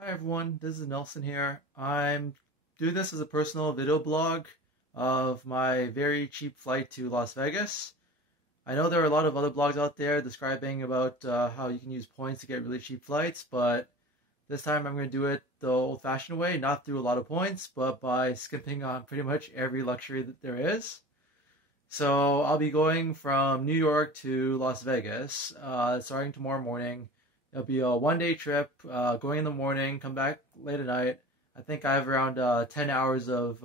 Hi everyone, this is Nelson here. I'm doing this as a personal video blog of my very cheap flight to Las Vegas. I know there are a lot of other blogs out there describing about how you can use points to get really cheap flights, but this time I'm going to do it the old-fashioned way, not through a lot of points, but by skimping on pretty much every luxury that there is. So I'll be going from New York to Las Vegas starting tomorrow morning. It'll be a one-day trip, going in the morning, come back late at night. I think I have around 10 hours of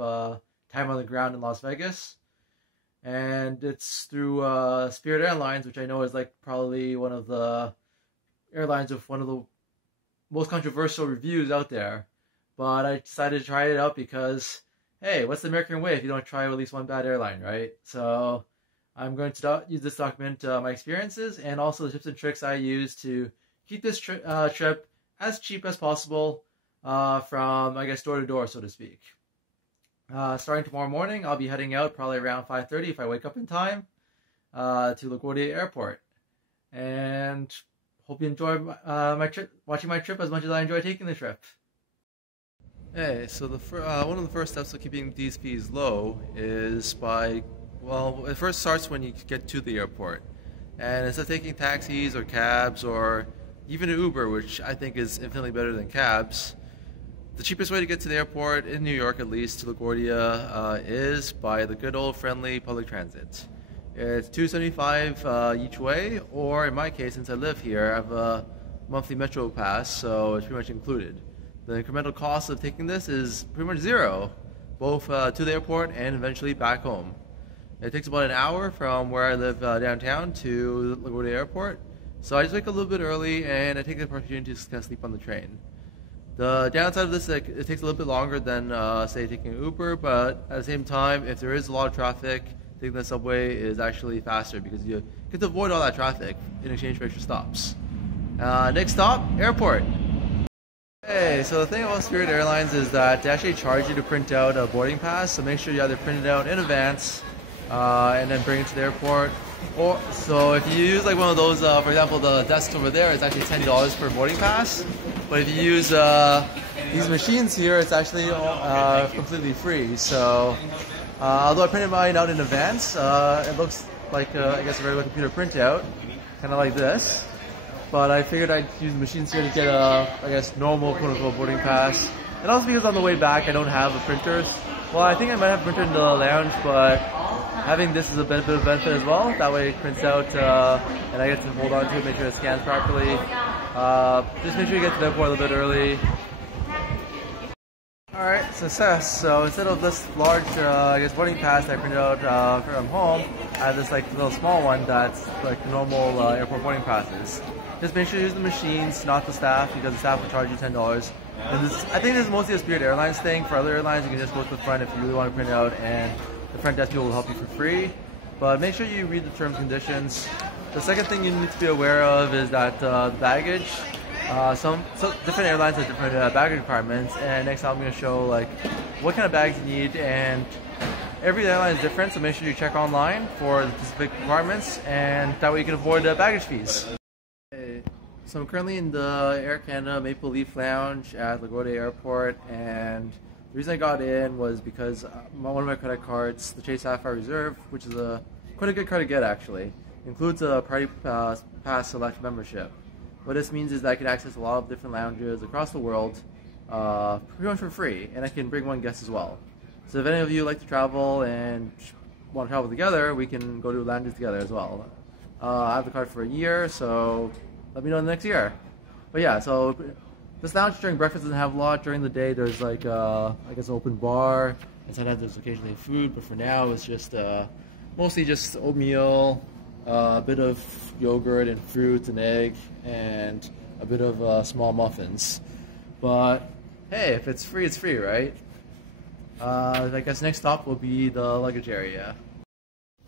time on the ground in Las Vegas. And it's through Spirit Airlines, which I know is like probably one of the airlines with one of the most controversial reviews out there. But I decided to try it out because, hey, what's the American way if you don't try at least one bad airline, right? So I'm going to use this to document my experiences and also the tips and tricks I use to keep this trip as cheap as possible from, I guess, door to door, so to speak. Starting tomorrow morning, I'll be heading out probably around 5:30 if I wake up in time to LaGuardia Airport. And hope you enjoy my trip, watching my trip as much as I enjoy taking the trip. Hey, so one of the first steps of keeping these fees low is by, well, it first starts when you get to the airport. And instead of taking taxis or cabs or even an Uber, which I think is infinitely better than cabs, the cheapest way to get to the airport, in New York at least, to LaGuardia, is by the good old friendly public transit. It's $2.75 each way, or in my case, since I live here, I have a monthly Metro pass, so it's pretty much included. The incremental cost of taking this is pretty much zero, both to the airport and eventually back home. It takes about an hour from where I live downtown to LaGuardia Airport. So I just wake up a little bit early and I take the opportunity to kind of sleep on the train. The downside of this is that it takes a little bit longer than, say, taking an Uber, but at the same time, if there is a lot of traffic, taking the subway is actually faster because you get to avoid all that traffic in exchange for extra stops. Next stop, airport. Hey, so the thing about Spirit Airlines is that they actually charge you to print out a boarding pass, so make sure you either print it out in advance and then bring it to the airport. Or so if you use like one of those, for example, the desk over there, it's actually $10 per boarding pass. But if you use these machines here, it's actually completely free. So although I printed mine out in advance, it looks like I guess a regular computer printout, kind of like this. But I figured I'd use the machines here to get a, I guess, normal quote-unquote boarding pass. And also because on the way back I don't have a printer. Well, I think I might have a printer in the lounge, but having this is a bit of a benefit as well. That way it prints out and I get to hold on to it, make sure it scans properly. Just make sure you get to the airport a little bit early. Alright, success. So instead of this large I guess boarding pass that I printed out from home, I have this like little small one that's like normal airport boarding passes. Just make sure you use the machines, not the staff, because the staff will charge you $10. And I think this is mostly a Spirit Airlines thing. For other airlines, you can just go to the front if you really want to print it out, and the front desk people will help you for free. But make sure you read the terms and conditions. The second thing you need to be aware of is that baggage. Some different airlines have different baggage requirements, and next I'm going to show like what kind of bags you need, and every airline is different, so make sure you check online for the specific requirements, and that way you can avoid baggage fees. Okay. So I'm currently in the Air Canada Maple Leaf Lounge at LaGuardia Airport, and the reason I got in was because one of my credit cards, the Chase Sapphire Reserve, which is quite a good card to get actually, includes a Party Pass Select membership. What this means is that I can access a lot of different lounges across the world pretty much for free, and I can bring one guest as well. So if any of you like to travel and want to travel together, we can go to lounges together as well. I have the card for a year, so let me know next year. But yeah, so this lounge during breakfast doesn't have a lot. During the day, there's like I guess an open bar, and sometimes there's occasionally food. But for now, it's just mostly just oatmeal, a bit of yogurt and fruit and egg, and a bit of small muffins. But hey, if it's free, right? I guess next stop will be the luggage area.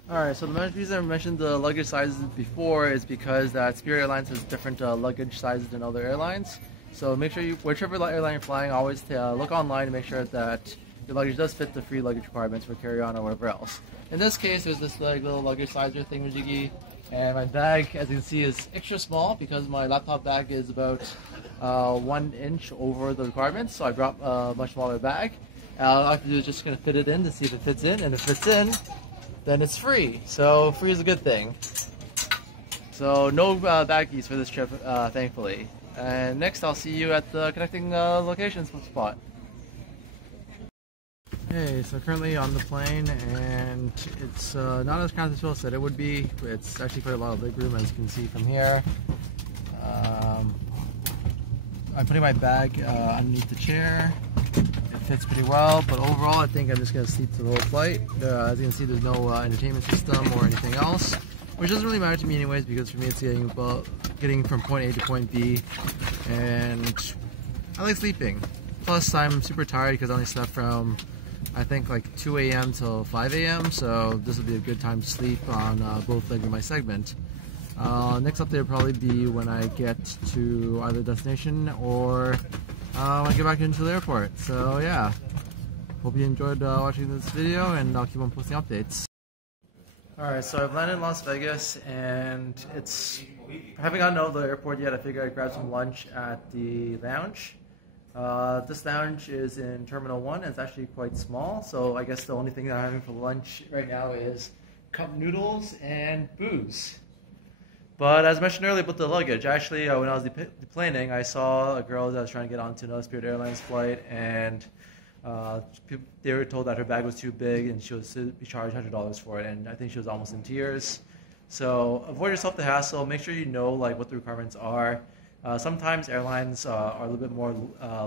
Alright, so the reason I mentioned the luggage sizes before is because that Spirit Airlines has different luggage sizes than other airlines. So make sure whichever airline you're flying, always look online and make sure that your luggage does fit the free luggage requirements for carry-on or whatever else. In this case, there's this like little luggage sizer thingamajiggy, and my bag, as you can see, is extra small because my laptop bag is about 1 inch over the requirements, so I brought a much smaller bag. All I have to do is just gonna fit it in to see if it fits in, and if it fits in, then it's free. So free is a good thing. So no baggies for this trip, thankfully. And next I'll see you at the connecting locations spot. Hey, so currently on the plane, and it's not as crowded as Will said it would be. It's actually quite a lot of leg room, as you can see from here. I'm putting my bag underneath the chair. It fits pretty well, but overall I think I'm just going to sleep through the whole flight. As you can see, there's no entertainment system or anything else, which doesn't really matter to me anyways, because for me it's getting from point A to point B, and I like sleeping. Plus I'm super tired because I only slept from I think like 2 a.m. till 5 a.m. so this will be a good time to sleep on both legs of my segment. Next update will probably be when I get to either destination or when I get back into the airport. So yeah, hope you enjoyed watching this video, and I'll keep on posting updates. Alright, so I've landed in Las Vegas, and I haven't gotten out of the airport yet. I figured I'd grab some lunch at the lounge. This lounge is in Terminal 1, and it's actually quite small, so I guess the only thing that I'm having for lunch right now is cup noodles and booze. But as mentioned earlier about the luggage, actually when I was deplaning, I saw a girl that was trying to get onto another Spirit Airlines flight, and they were told that her bag was too big and she was to be charged $100 for it, and I think she was almost in tears. So avoid yourself the hassle. Make sure you know like what the requirements are. Sometimes airlines are a little bit more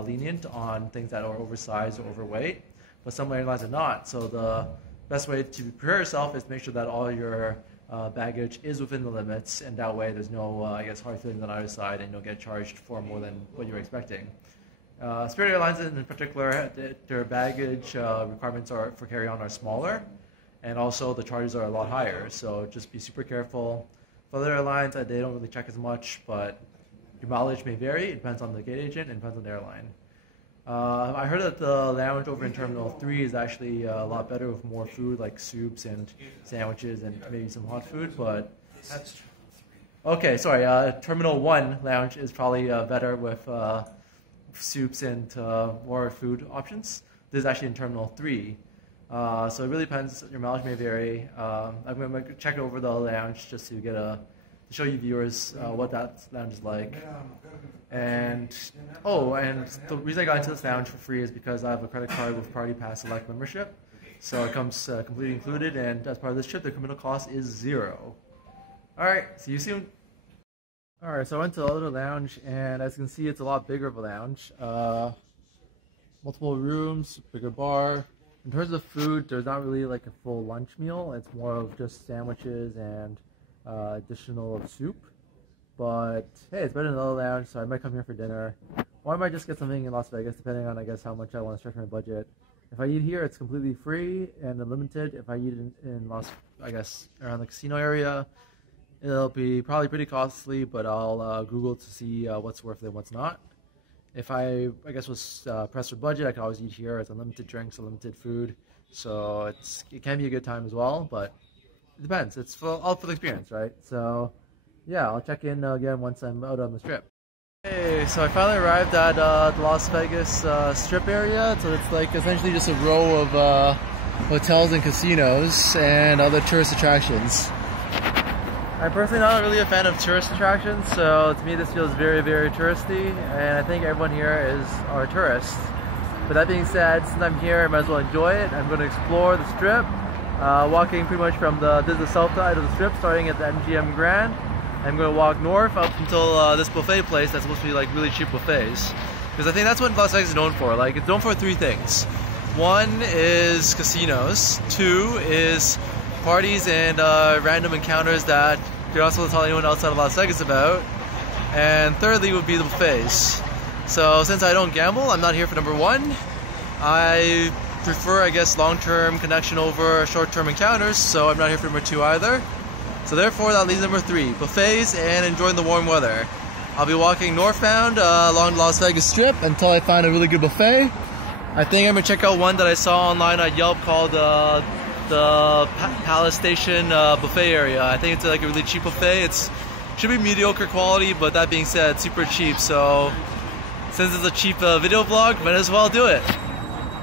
lenient on things that are oversized or overweight, but some airlines are not. So the best way to prepare yourself is to make sure that all your baggage is within the limits, and that way there's no, I guess, hard feelings on either side, and you'll get charged for more than what you were expecting. Spirit Airlines in particular, their baggage requirements for carry-on are smaller, and also the charges are a lot higher, so just be super careful. For other airlines, they don't really check as much, but your mileage may vary. It depends on the gate agent and depends on the airline. I heard that the lounge over in Terminal 3 is actually a lot better with more food, like soups and sandwiches and maybe some hot food, but... That's Terminal 3. Okay, sorry, Terminal 1 lounge is probably better with soups and more food options. This is actually in Terminal 3. So it really depends. Your mileage may vary. I'm going to check over the lounge just to show you viewers what that lounge is like. And the reason I got into this lounge for free is because I have a credit card with Party Pass Select membership. So it comes completely included, and as part of this trip, the criminal cost is $0. Alright, see you soon. Alright, so I went to the other lounge, and as you can see, it's a lot bigger of a lounge. Multiple rooms, bigger bar. In terms of food, there's not really like a full lunch meal. It's more of just sandwiches and additional of soup. But hey, it's better than the other lounge, so I might come here for dinner. Or I might just get something in Las Vegas, depending on, I guess, how much I want to stretch my budget. If I eat here, it's completely free and unlimited. If I eat in I guess, around the casino area, it'll be probably pretty costly, but I'll Google to see what's worth it and what's not. If I guess, was pressed for budget, I could always eat here. It's unlimited drinks, unlimited food. So it can be a good time as well, but it depends. It's all for the experience, right? So yeah, I'll check in again once I'm out on the strip. Hey, so I finally arrived at the Las Vegas strip area. So it's like essentially just a row of hotels and casinos and other tourist attractions. I'm personally not really a fan of tourist attractions, so to me this feels very, very touristy, and I think everyone here are tourists. But that being said, since I'm here, I might as well enjoy it. I'm going to explore the strip, walking pretty much from this is the south side of the strip, starting at the MGM Grand. I'm going to walk north up until this buffet place that's supposed to be like really cheap buffets. Because I think that's what Las Vegas is known for. Like, it's known for three things. One is casinos. Two is parties and random encounters that you're not supposed to tell anyone outside of Las Vegas about. And thirdly would be the buffets. So since I don't gamble, I'm not here for number one. I prefer, I guess, long-term connection over short-term encounters, so I'm not here for number two either. So therefore, that leaves number three, buffets and enjoying the warm weather. I'll be walking northbound along the Las Vegas Strip until I find a really good buffet. I think I'm going to check out one that I saw online at Yelp called the Palace Station buffet area. I think it's like a really cheap buffet. It should be mediocre quality, but that being said, it's super cheap. So since it's a cheap video vlog, might as well do it.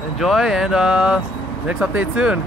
Enjoy, and next update soon.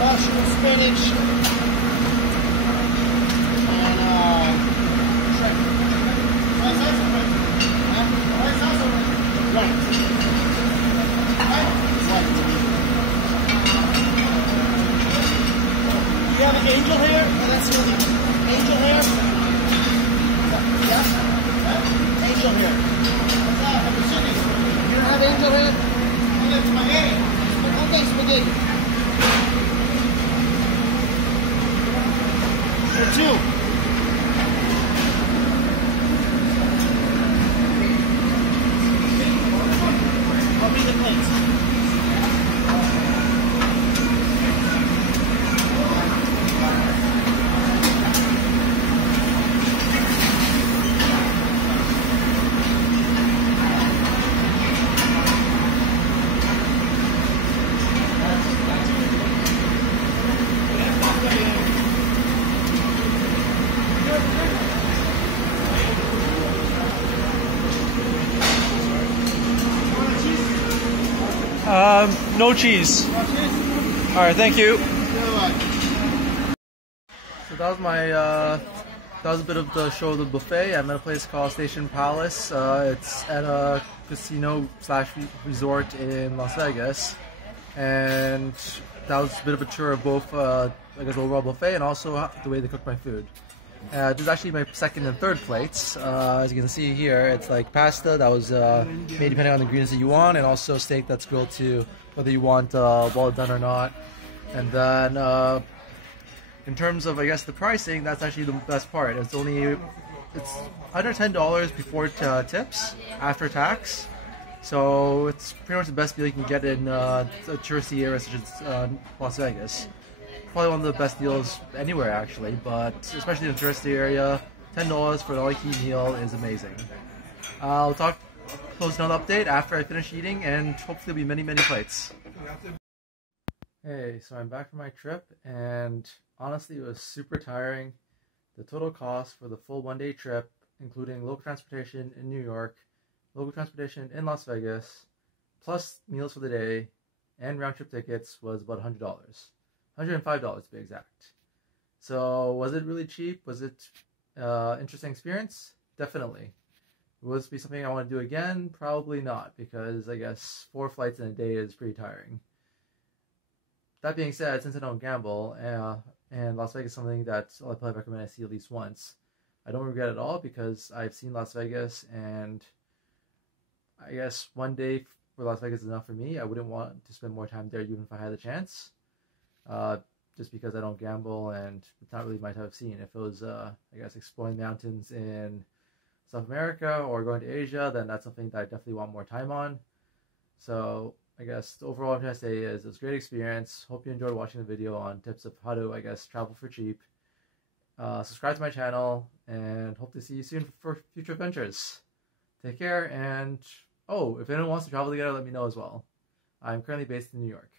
Mushroom, spinach, You have an angel hair? Oh, that's really angel hair? Yeah? Angel hair. You don't have angel hair? Oh, that's spaghetti. Okay, spaghetti. For two. I'll be the plates. No cheese. Alright, thank you. So that was my, that was a bit of the show of the buffet. I'm at a place called Station Palace. It's at a casino slash resort in Las Vegas. And that was a bit of a tour of both, I guess, the overall buffet and also the way they cook my food. This is actually my second and third plates. As you can see here, it's like pasta that was made depending on the ingredients that you want, and also steak that's grilled to whether you want well done or not. And then in terms of, I guess, the pricing, that's actually the best part. It's under $10 before tips, after tax. So it's pretty much the best deal you can get in a touristy area such as Las Vegas. Probably one of the best deals anywhere, actually, but especially in the touristy area, $10 for an all-you-can-eat meal is amazing. I'll close another update after I finish eating, and hopefully there'll be many, many plates. Hey, so I'm back from my trip, and honestly, it was super tiring. The total cost for the full one-day trip, including local transportation in New York, local transportation in Las Vegas, plus meals for the day, and round-trip tickets, was about $100. $105 to be exact. So was it really cheap? Was it interesting experience? Definitely. Will this be something I want to do again? Probably not, because I guess 4 flights in a day is pretty tiring. that being said, since I don't gamble, and Las Vegas is something that I'll probably recommend I see at least once, I don't regret it at all because I've seen Las Vegas, and I guess one day for Las Vegas is enough for me. I wouldn't want to spend more time there even if I had the chance. Just because I don't gamble and it's not really my type of scene. If it was, I guess, exploring mountains in South America or going to Asia, then that's something that I definitely want more time on. So I guess the overall I'm trying to say is it was a great experience. Hope you enjoyed watching the video on tips of how to, I guess, travel for cheap. Subscribe to my channel and hope to see you soon for future adventures. Take care, and oh, if anyone wants to travel together, let me know as well. I'm currently based in New York.